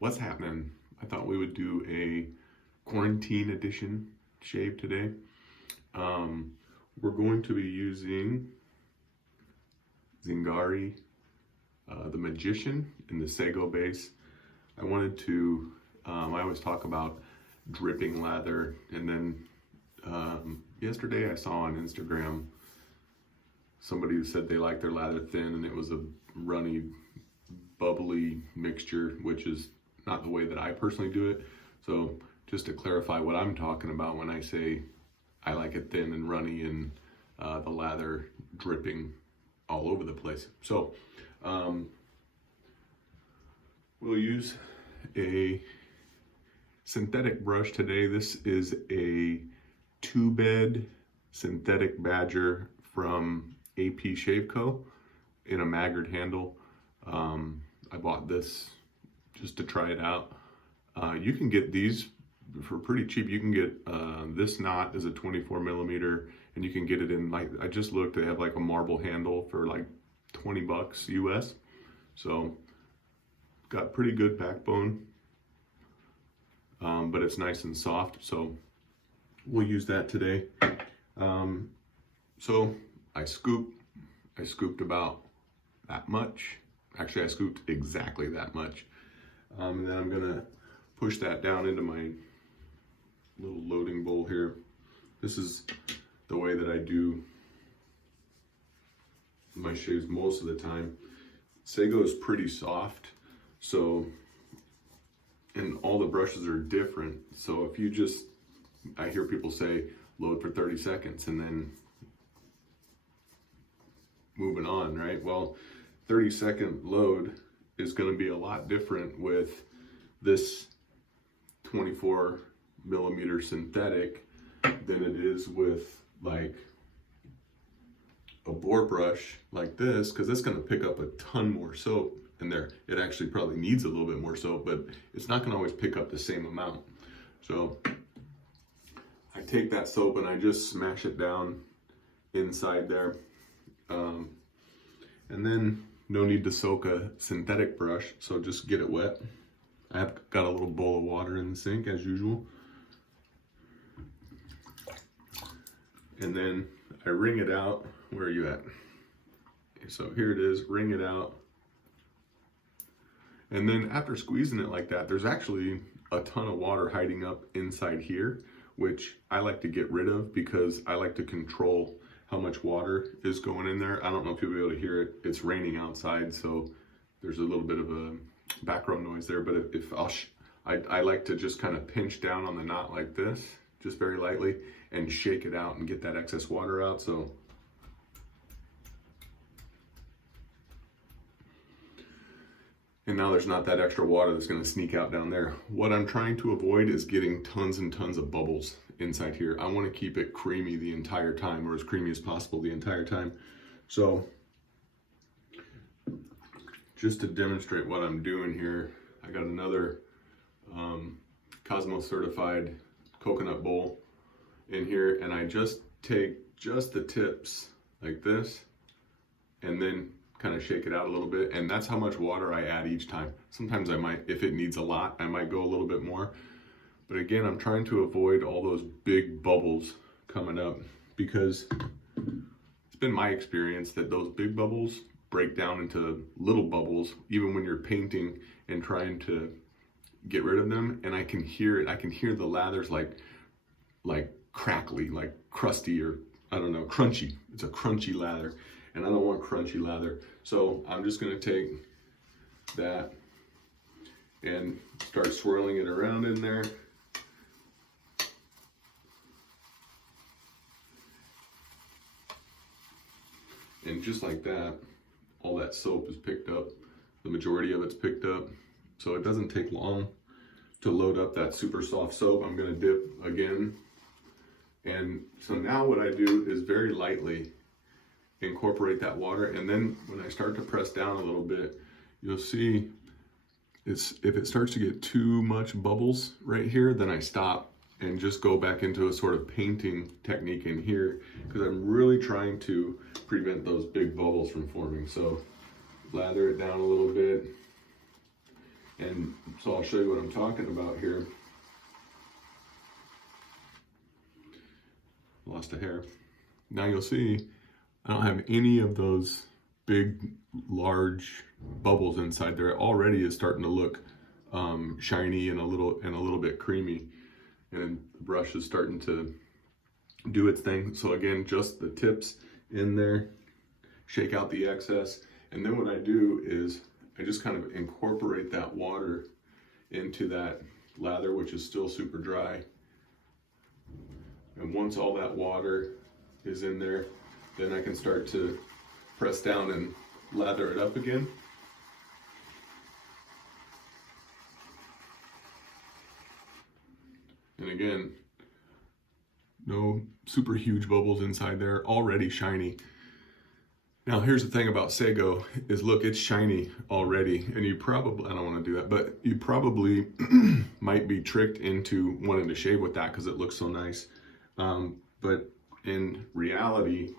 What's happening? I thought we would do a quarantine edition shave today. We're going to be using Zingari, the Magician in the Sego base. I wanted to, I always talk about dripping lather, and then yesterday I saw on Instagram somebody who said they like their lather thin, and it was a runny, bubbly mixture, which is not the way that I personally do it. So just to clarify what I'm talking about when I say I like it thin and runny and the lather dripping all over the place. So we'll use a synthetic brush today. This is a 2-bed synthetic badger from AP Shave Co. in a maggored handle. I bought this just to try it out. You can get these for pretty cheap. You can get this knot is a 24 millimeter, and you can get it in, like, I just looked, they have like a marble handle for like 20 bucks US. So got pretty good backbone, but it's nice and soft. So we'll use that today. So I scooped about that much. Actually, I scooped exactly that much. And then I'm gonna push that down into my little loading bowl here. This is the way that I do my shaves most of the time. Sego is pretty soft, so, and all the brushes are different. So if you just, I hear people say load for 30 seconds and then moving on, right? Well, 30-second load is going to be a lot different with this 24 millimeter synthetic than it is with like a bore brush like this, because it's going to pick up a ton more soap in there. It actually probably needs a little bit more soap, but it's not going to always pick up the same amount. So I take that soap and I just smash it down inside there. And then no need to soak a synthetic brush, so just get it wet. I've got a little bowl of water in the sink as usual. And then I wring it out. Where are you at? So here it is, wring it out. And then after squeezing it like that, there's actually a ton of water hiding up inside here, which I like to get rid of because I like to control how much water is going in there. I don't know if you'll be able to hear it. It's raining outside, so there's a little bit of a background noise there. But if I like to just kind of pinch down on the knot like this, just very lightly, and shake it out and get that excess water out. So and now there's not that extra water that's going to sneak out down there. What I'm trying to avoid is getting tons and tons of bubbles inside here. I want to keep it creamy the entire time, or as creamy as possible the entire time. So just to demonstrate what I'm doing here, I got another Cosmo certified coconut bowl in here, and I just take just the tips like this and then kind of shake it out a little bit, and that's how much water I add each time. Sometimes I might, if it needs a lot, I might go a little bit more. But again, I'm trying to avoid all those big bubbles coming up, because it's been my experience that those big bubbles break down into little bubbles, even when you're painting and trying to get rid of them. And I can hear it. I can hear the lathers like crackly, like crusty, or I don't know, crunchy. It's a crunchy lather, and I don't want crunchy lather. So I'm just gonna take that and start swirling it around in there. And just like that, all that soap is picked up. The majority of it's picked up. So it doesn't take long to load up that super soft soap. I'm gonna dip again. And so now what I do is very lightly incorporate that water. And then when I start to press down a little bit, you'll see if it starts to get too much bubbles right here, then I stop and just go back into a sort of painting technique in here, because I'm really trying to prevent those big bubbles from forming. So lather it down a little bit and So I'll show you what I'm talking about here. Lost a hair. Now you'll see I don't have any of those big, large bubbles inside there. It already is starting to look shiny and a little bit creamy, and the brush is starting to do its thing. So again, just the tips in there, shake out the excess, and then what I do is I just kind of incorporate that water into that lather, which is still super dry. And once all that water is in there, then I can start to press down and lather it up again. And again, no super huge bubbles inside there, already shiny. Now here's the thing about Sego is, look, it's shiny already, and you probably, I don't want to do that, but you probably might be tricked into wanting to shave with that because it looks so nice. But in reality,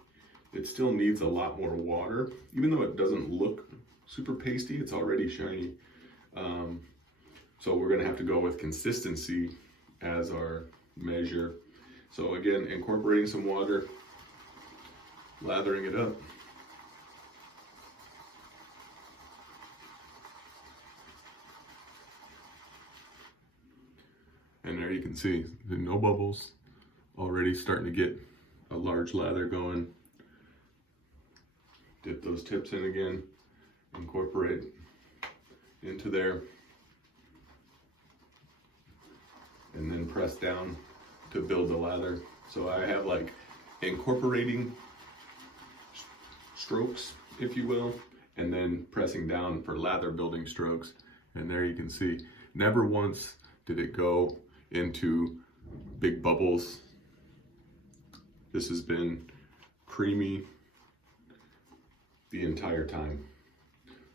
it still needs a lot more water. Even though it doesn't look super pasty, it's already shiny. So we're gonna have to go with consistency as our measure. So again, incorporating some water, lathering it up. And there you can see, no bubbles, already starting to get a large lather going. Dip those tips in again, incorporate into there, and then press down to build the lather. So I have like incorporating strokes, if you will, and then pressing down for lather building strokes. And there you can see, never once did it go into big bubbles. This has been creamy the entire time.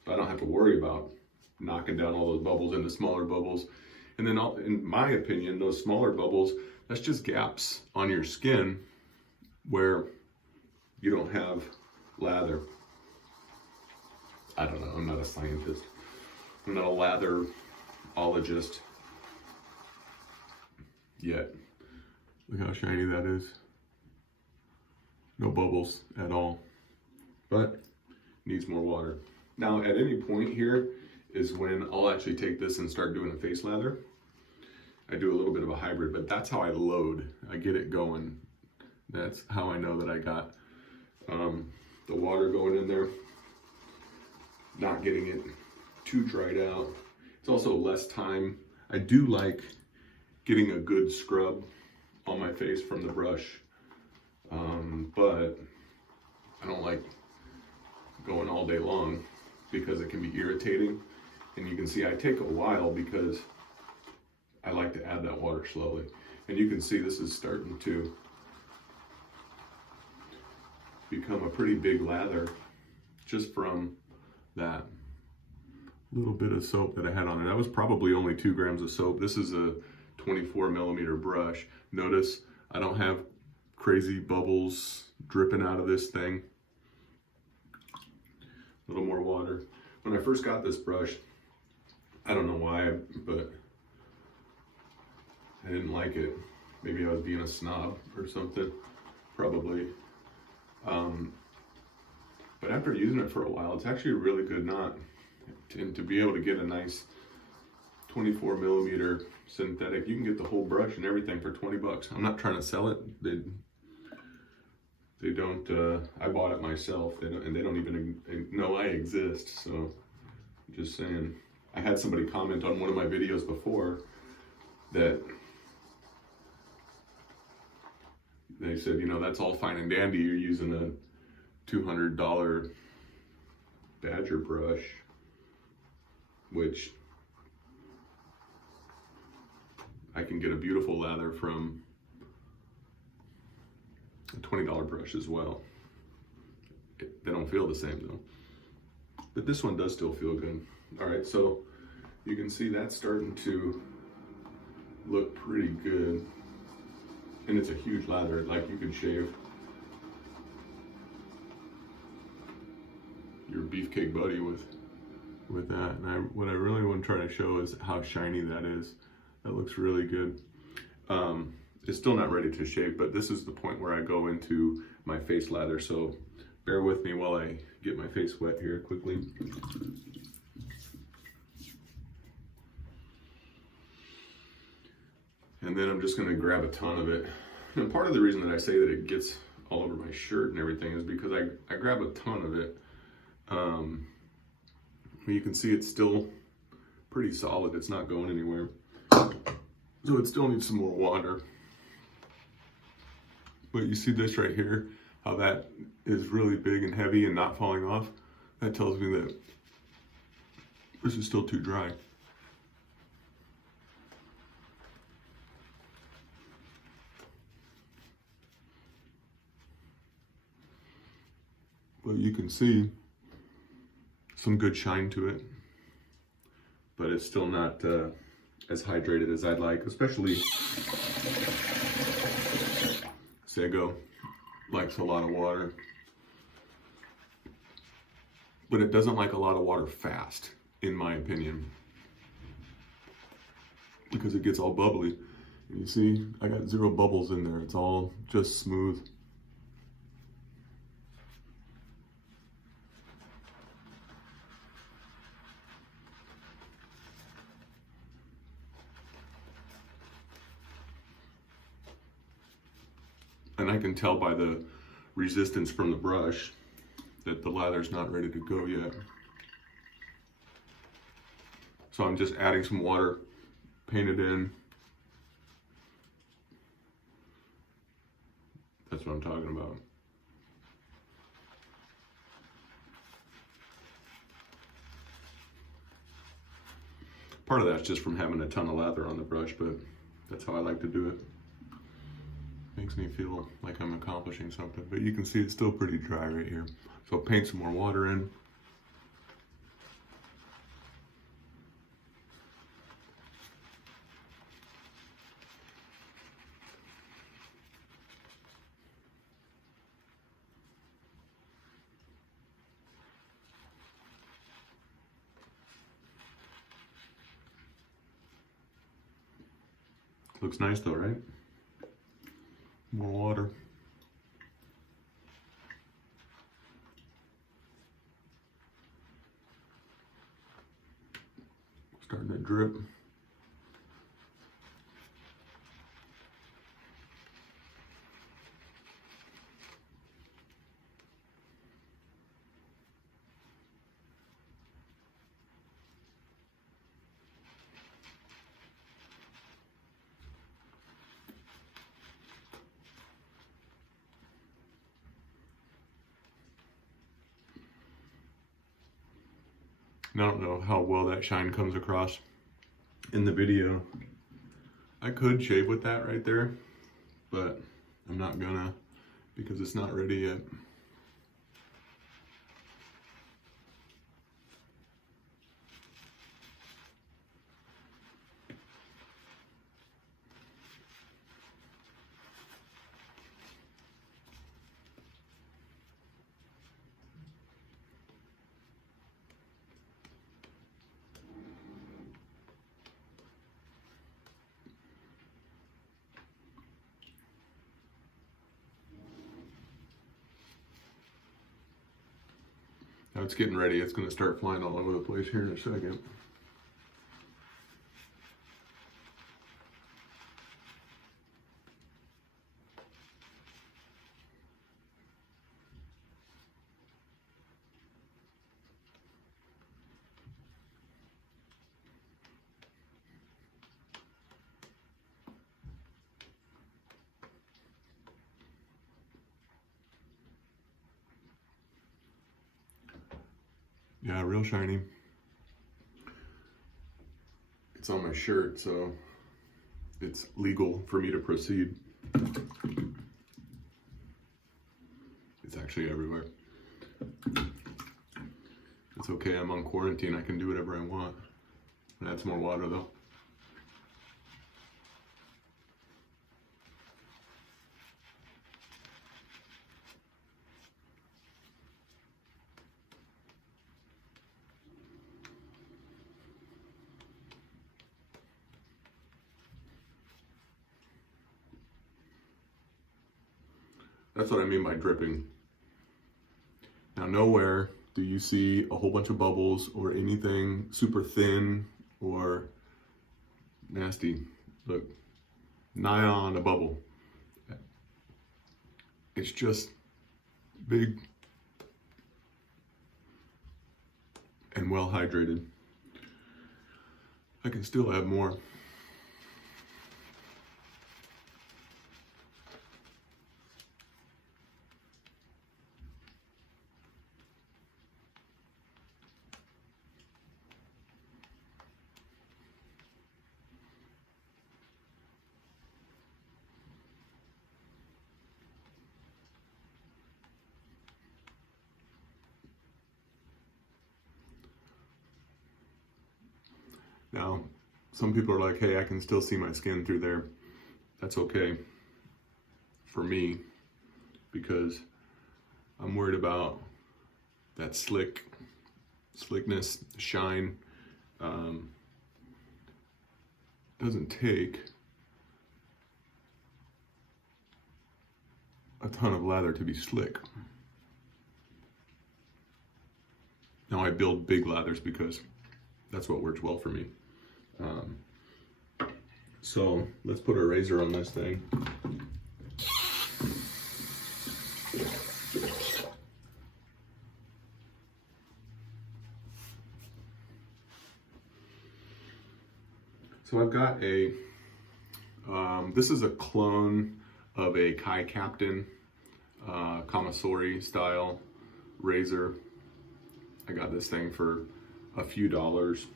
So I don't have to worry about knocking down all those bubbles into smaller bubbles. And then in my opinion, those smaller bubbles, that's just gaps on your skin where you don't have lather. I don't know, I'm not a scientist. I'm not a latherologist yet. Look how shiny that is. No bubbles at all, but needs more water. Now at any point here is when I'll actually take this and start doing a face lather. I do a little bit of a hybrid, but that's how I load. I get it going. That's how I know that I got the water going in there, not getting it too dried out. It's also less time. I do like getting a good scrub on my face from the brush, but I don't like going all day long because it can be irritating. And you can see I take a while because I like to add that water slowly. And you can see this is starting to become a pretty big lather just from that little bit of soap that I had on it. That was probably only 2 grams of soap. This is a 24 millimeter brush. Notice I don't have crazy bubbles dripping out of this thing. A little more water. When I first got this brush, I don't know why, but I didn't like it. Maybe I was being a snob or something, probably. But after using it for a while, it's actually a really good knot. And to be able to get a nice 24 millimeter synthetic, you can get the whole brush and everything for 20 bucks. I'm not trying to sell it. They don't, I bought it myself, and they don't even know I exist, so I'm just saying. I had somebody comment on one of my videos before that they said, you know, that's all fine and dandy, you're using a $200 Badger brush, which I can get a beautiful lather from a $20 brush as well. They don't feel the same though. But this one does still feel good. All right, so you can see that's starting to look pretty good. And it's a huge lather, like you could shave your beefcake buddy with with that. And what I really want to try to show is how shiny that is. That looks really good. It's still not ready to shave, but this is the point where I go into my face lather. So bear with me while I get my face wet here quickly. And then I'm just gonna grab a ton of it. And part of the reason that I say that it gets all over my shirt and everything is because I grab a ton of it. You can see it's still pretty solid. It's not going anywhere. So it still needs some more water. But you see this right here, how that is really big and heavy and not falling off? That tells me that this is still too dry. But you can see some good shine to it, but it's still not as hydrated as I'd like, especially Sego likes a lot of water, but it doesn't like a lot of water fast, in my opinion, because it gets all bubbly. And you see, I got 0 bubbles in there. It's all just smooth. And I can tell by the resistance from the brush that the lather's not ready to go yet. So I'm just adding some water, paint it in. That's what I'm talking about. Part of that's just from having a ton of lather on the brush, but that's how I like to do it. Makes me feel like I'm accomplishing something, but you can see it's still pretty dry right here. So I'll paint some more water in. Looks nice though, right? More water. Starting to drip. And I don't know how well that shine comes across in the video. I could shave with that right there, but I'm not gonna because it's not ready yet. Now it's getting ready. It's going to start flying all over the place here in a second. Yeah, real shiny. It's on my shirt, so it's legal for me to proceed. It's actually everywhere. It's okay, I'm on quarantine. I can do whatever I want. Add some more water though. That's what I mean by dripping. Now nowhere do you see a whole bunch of bubbles or anything super thin or nasty. Look, nigh on a bubble. It's just big and well hydrated. I can still add more. Now, some people are like, hey, I can still see my skin through there. That's okay for me, because I'm worried about that slickness, shine. Doesn't take a ton of lather to be slick. Now I build big lathers because that's what works well for me. So let's put a razor on this thing. So I've got a, this is a clone of a Kai Captain Kamisori style razor. I got this thing for a few dollars.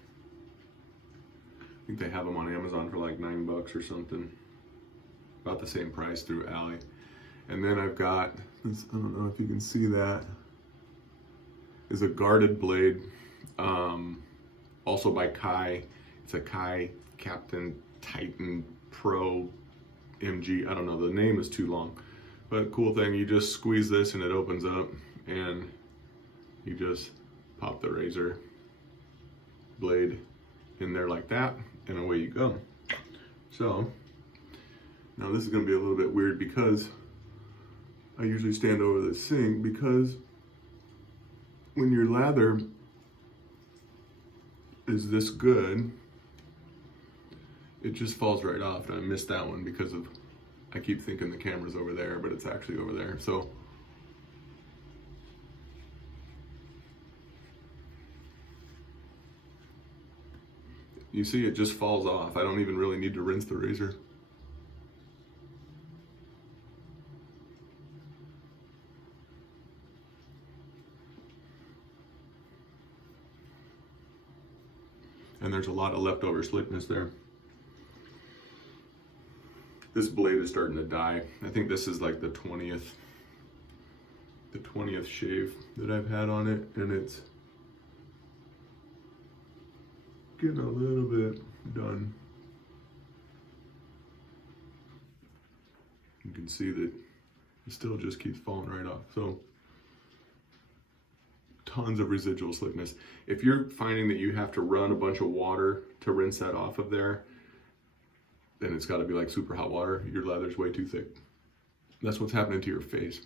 I think they have them on Amazon for like $9 or something. About the same price through Alley. And then I've got this, I don't know if you can see that, is a guarded blade, also by Kai. It's a Kai Captain Titan Pro MG. I don't know, the name is too long. But cool thing, you just squeeze this and it opens up, and you just pop the razor blade in there like that, and away you go. So now this is going to be a little bit weird because I usually stand over the sink, because when your lather is this good, it just falls right off. And I missed that one because of, I keep thinking the camera's over there, but it's actually over there. So you see, it just falls off. I don't even really need to rinse the razor. And there's a lot of leftover slickness there. This blade is starting to die. I think this is like the 20th shave that I've had on it, and it's getting a little bit done. You can see that it still just keeps falling right off. So tons of residual slickness. If you're finding that you have to run a bunch of water to rinse that off of there, then it's got to be like super hot water. Your lather's way too thick. That's what's happening to your face.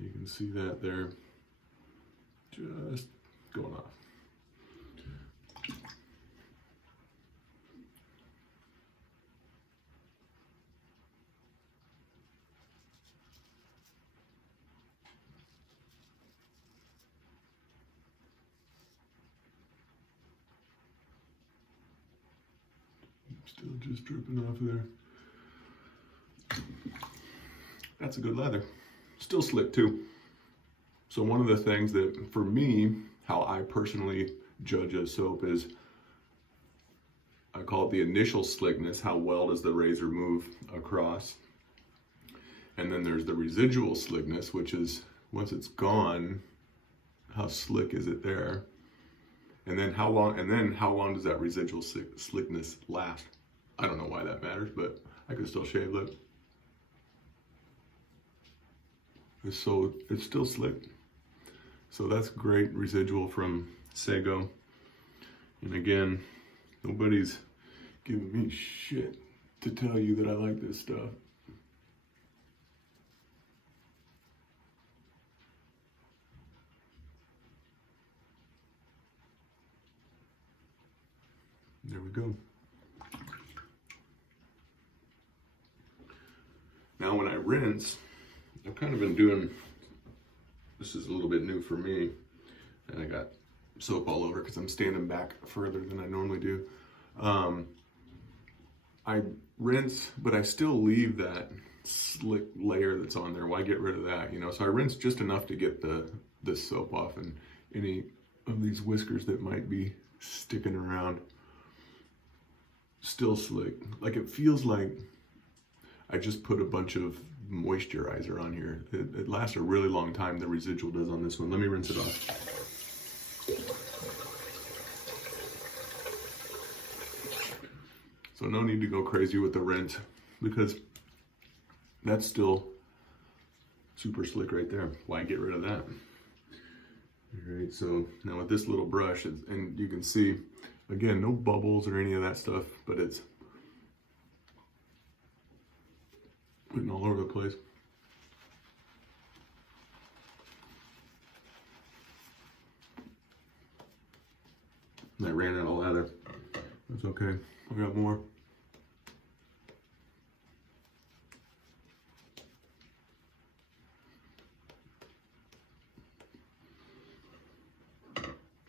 You can see that there, just going off. Still just dripping off there. That's a good lather. Still slick too. So one of the things that, for me, how I personally judge a soap is, I call it the initial slickness. How well does the razor move across? And then there's the residual slickness, which is once it's gone, how slick is it there? And then how long does that residual slickness last? I don't know why that matters, but I can still shave, look. It's still slick. So that's great residual from Sego. And again, nobody's giving me shit to tell you that I like this stuff. There we go. Now when I rinse, I've kind of been doing, this is a little bit new for me, and I got soap all over because I'm standing back further than I normally do. I rinse, but I still leave that slick layer that's on there. Why get rid of that, you know? So I rinse just enough to get the soap off and any of these whiskers that might be sticking around. Still slick. Like it feels like I just put a bunch of moisturizer on here. It lasts a really long time, the residual does on this one. Let me rinse it off. So no need to go crazy with the rinse because that's still super slick right there. Why get rid of that? All right, so now with this little brush, and you can see, again, no bubbles or any of that stuff, but it's putting all over the place. And I ran out of lather. That's okay. I got more.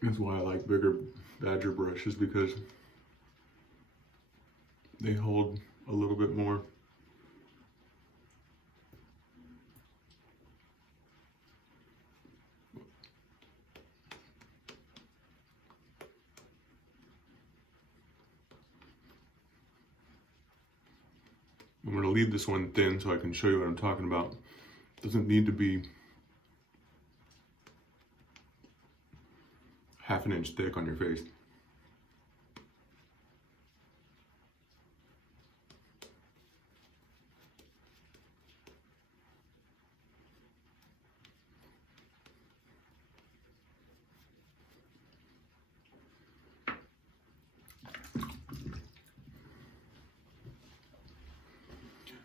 That's why I like bigger Badger brushes, because they hold a little bit more. I'm going to leave this one thin so I can show you what I'm talking about. It doesn't need to be half an inch thick on your face.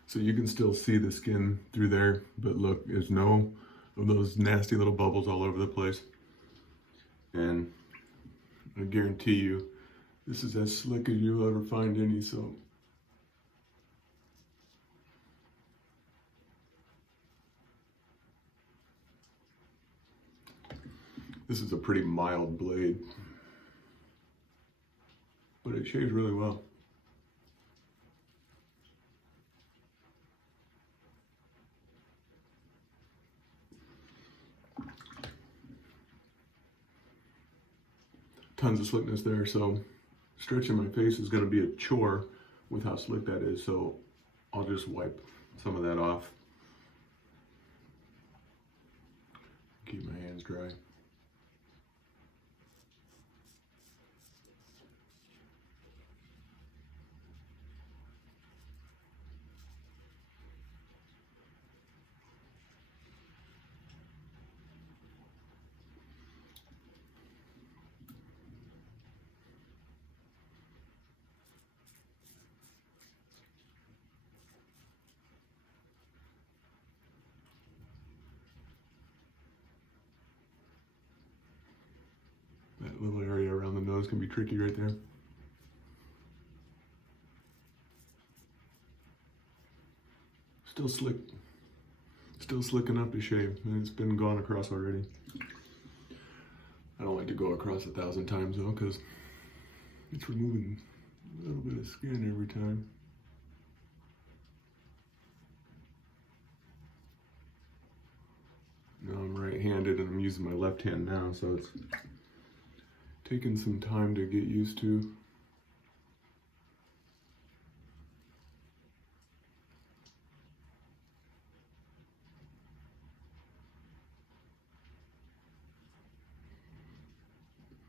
So you can still see the skin through there, but look, there's no of those nasty little bubbles all over the place. And I guarantee you, this is as slick as you'll ever find any soap. This is a pretty mild blade, but it shaves really well. Tons of slickness there, so stretching my face is going to be a chore with how slick that is, so I'll just wipe some of that off. Keep my hands dry. That little area around the nose can be tricky right there. Still slick. Still slick enough to shave, and it's been gone across already. I don't like to go across 1,000 times though, because it's removing a little bit of skin every time. Now I'm right-handed and I'm using my left hand now, so it's taking some time to get used to.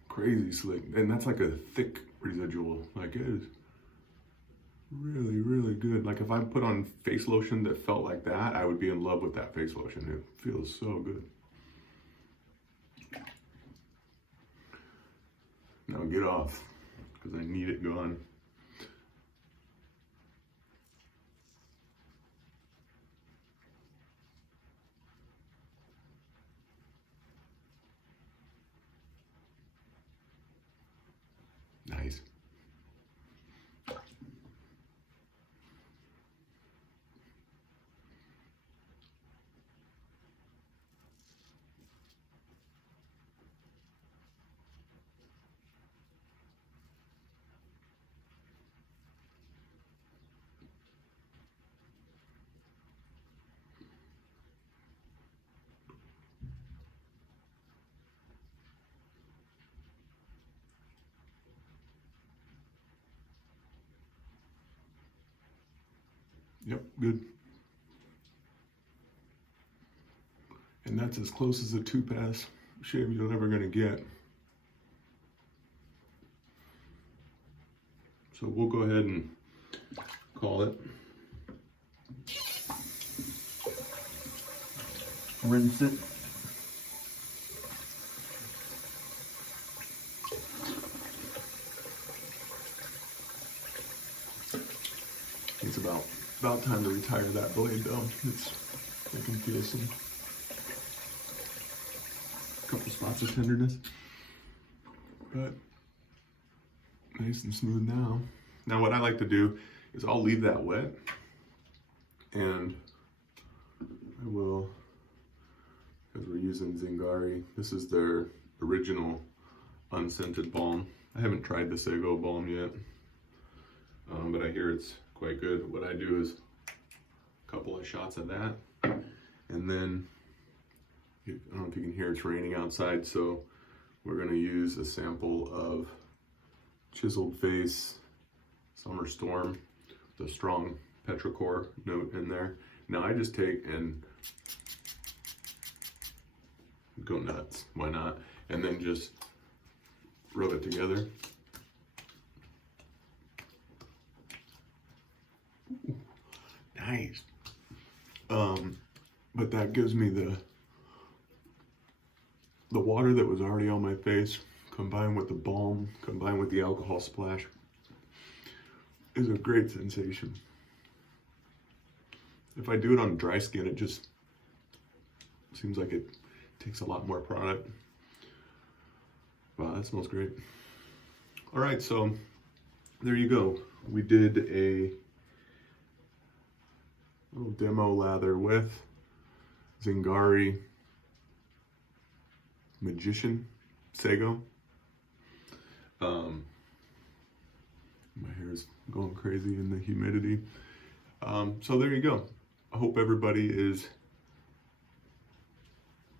Crazy slick, and that's like a thick residual, like it is Really, really good. Like if I put on face lotion that felt like that, I would be in love with that face lotion. It feels so good. Now get off, because I need it gone. Nice. Yep, good. And that's as close as a 2-pass shave you're ever gonna get. So we'll go ahead and call it. Rinse it. It's about time to retire that blade though. I can feel some couple spots of tenderness, but nice and smooth now. Now what I like to do is I'll leave that wet, and I will, because we're using Zingari, this is their original unscented balm. I haven't tried the Sego balm yet, but I hear it's quite good. What I do is a couple of shots of that, and then I don't know if you can hear, it's raining outside, so we're going to use a sample of Chiseled Face Summer Storm, the strong petrichor note in there. Now I just take and go nuts, why not? And then just rub it together. Ooh, nice. But that gives me the water that was already on my face, combined with the balm, combined with the alcohol splash, is a great sensation. If I do it on dry skin, it just seems like it takes a lot more product. Wow, that smells great. All right, so there you go. We did a little demo lather with Zingari Magician Sego. My hair is going crazy in the humidity. So there you go. I hope everybody is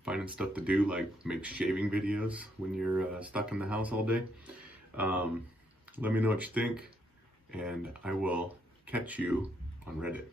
finding stuff to do, like make shaving videos when you're stuck in the house all day. Let me know what you think, and I will catch you on Reddit.